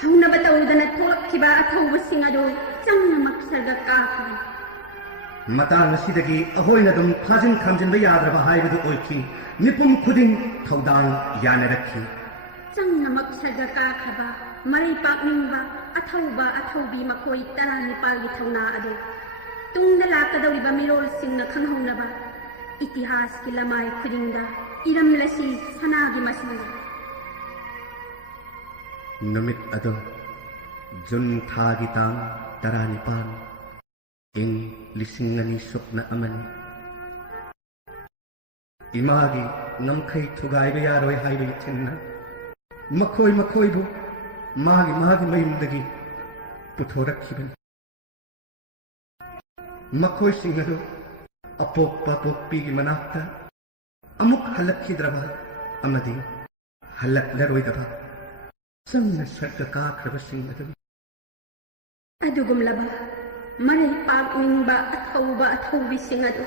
ꯍꯧꯅꯕ ꯇꯧꯗꯅ ꯊꯣꯛꯂꯛꯈꯤꯕ ꯑꯊꯧꯕꯁꯤꯡ ꯑꯗꯨ ꯆꯪꯅ ꯃꯛꯁꯔꯒ ꯀꯥꯈꯤ ꯃꯇꯥꯡ ꯑꯁꯤꯗꯒꯤ ꯑꯩꯈꯣꯏꯅ ꯑꯗꯨꯝ ꯐꯥꯖꯤꯟ ꯈꯥꯝꯖꯤꯟꯕ ꯌꯥꯗ꯭ꯔꯕ ꯍꯥꯏꯕꯗꯨ ꯑꯣꯏꯈꯤ ꯃꯤꯄꯨꯝ ꯈꯨꯗꯤꯡ ꯊꯧꯗꯥꯡ ꯌꯥꯅꯔꯛꯈꯤ ꯆꯪꯅ ꯃꯛꯁꯔꯒ ꯀꯥꯈ꯭ꯔꯕ ꯃꯔꯩ ꯄꯥꯛꯅꯤꯡꯕ ꯑꯊꯧꯕ ꯑꯊꯧꯕꯤ ꯃꯈꯣꯏ 19ꯒꯤ ꯊꯧꯅꯥ ꯑꯗꯨ ꯇꯨꯡꯗ ꯂꯥꯛꯀꯗꯧꯔꯤꯕ ꯃꯤꯔꯣꯜꯁꯤꯡꯅ ꯈꯪꯍꯧꯅꯕ ꯏꯇꯤꯍꯥꯁꯀꯤ ꯂꯃꯥꯏ ꯈꯨꯗꯤꯡꯗ ꯏꯔꯝꯂꯁꯤ ꯁꯅꯥꯒꯤ ꯃꯁꯨ ꯅꯨꯃꯤꯠ ꯑꯗꯨ ꯖꯨꯟ ꯊꯥꯒꯤ ꯇꯥꯡ 19 ꯏꯪ 2001 ꯏꯃꯥꯒꯤ ꯉꯝꯈꯩ ꯊꯨꯒꯥꯏꯕ ꯌꯥꯔꯣꯏ ꯍꯥꯏꯕ ꯏꯊꯤꯟꯅ ꯃꯈꯣꯏꯕꯨ ꯃꯥꯒꯤ ꯃꯌꯨꯝꯗꯒꯤ ꯄꯨꯊꯣꯔꯛꯈꯤꯕꯅꯤ ꯃꯈꯣꯏꯁꯤꯡ ꯑꯗꯨ ꯑꯄꯣꯛꯄ ꯄꯣꯛꯄꯤꯒꯤ ꯃꯅꯥꯛꯇ ꯑꯃꯨꯛ ꯍꯜꯂꯛꯈꯤꯗ꯭ꯔꯕ ꯑꯃꯗꯤ ꯍꯜꯂꯛꯂꯔꯣꯏꯗꯕ ꯆꯪꯅ ꯁꯔꯒ ꯀꯥꯈ꯭ꯔꯕꯁꯤꯡ ꯑꯗꯨꯅꯤ ꯑꯗꯨꯒꯨꯝꯂꯕ ꯃꯔꯩ ꯄꯥꯛꯅꯤꯡꯕ ꯑꯊꯧꯕ ꯑꯊꯧꯕꯤꯁꯤꯡ ꯑꯗꯨ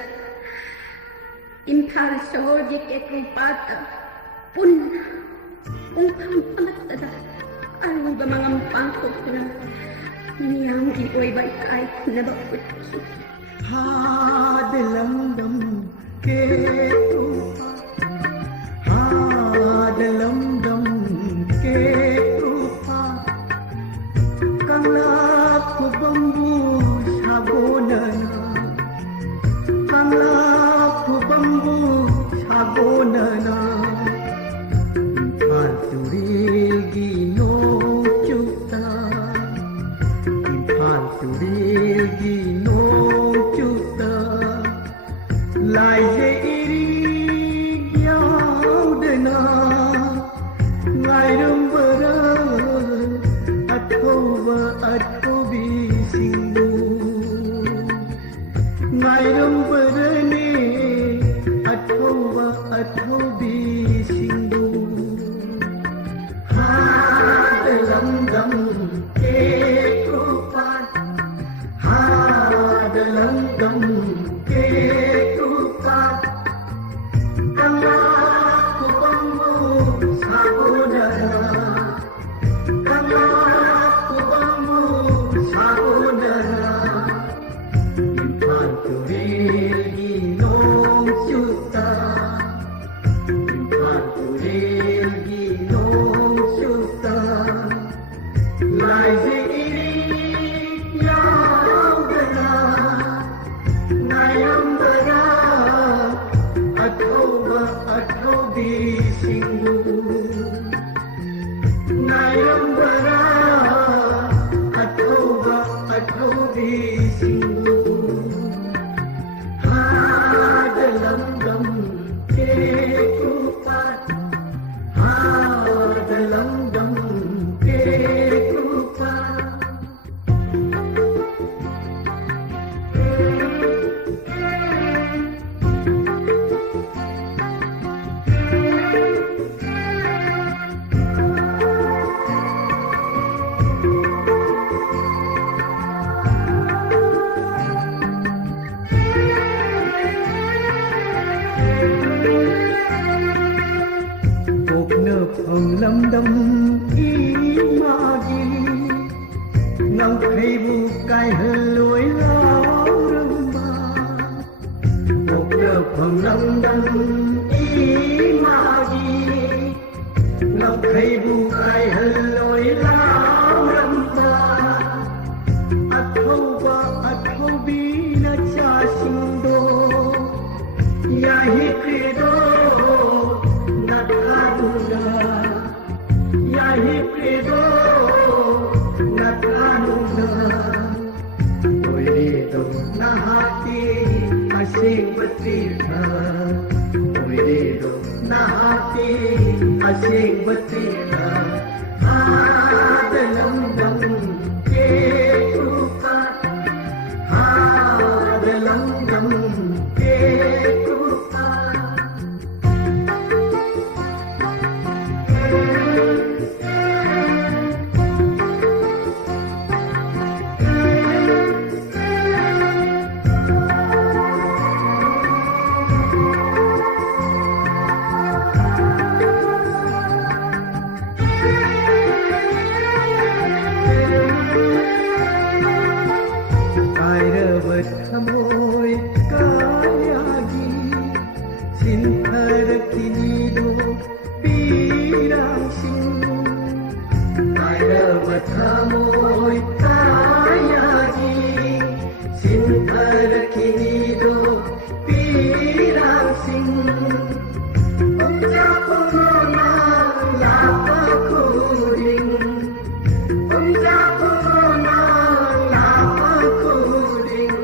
ꯏꯝꯐꯥꯜ ꯁꯍꯔꯒꯤ ꯀꯦꯀꯨ ꯄꯥꯠꯇ ꯄꯨꯟꯅ ꯄꯨꯡꯐꯝ ꯑꯃꯠꯇꯗ ꯑꯔꯣꯏꯕ ꯃꯉꯝ ꯄꯥꯡꯊꯣꯛꯇꯨꯅ ꯃꯤꯌꯥꯝꯒꯤ ꯑꯣꯏꯕ ꯏꯀꯥꯏ ꯈꯨꯝꯅꯕ ꯎꯠꯈꯤ हादलंगम के रूपा हादलंगम के रूपा कमला फुबंबू शागोनना कमला फुबंबू शागोनना Imphal तुरेगी no चुता Imphal तुरेगी no लाइजे eri यावदना ngairumbara athova athobi singu ngairumbara ne athova athobi singu hadalamdam ke krupat hadalamdam ke lamdam imagi nang khaibu kai haloi lauramba okna phang lamdam imagi nang khaibu kai haloi lauramba athobi na cha sindo yahi credo Asing betina hadalamdam ke rupat hadalamdam ke rupat थमोय तायाजी सिंहरखिनीदो पीरासिंग उंजापुना लापाकुरिंग उंजापुना लापाकुरिंग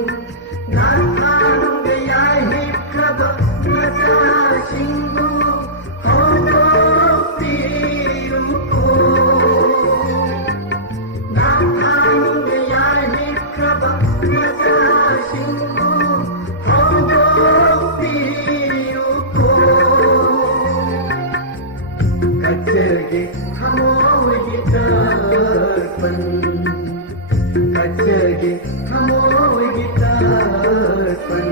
नाथानुंगे याही प्रभ नजाशिंगु होदो पीरुको नाथानुंगे याही प्रभ नजाशिंगु होदो पीरुको कचरगे हमोय दर्पण कचरगे हमोय दर्पण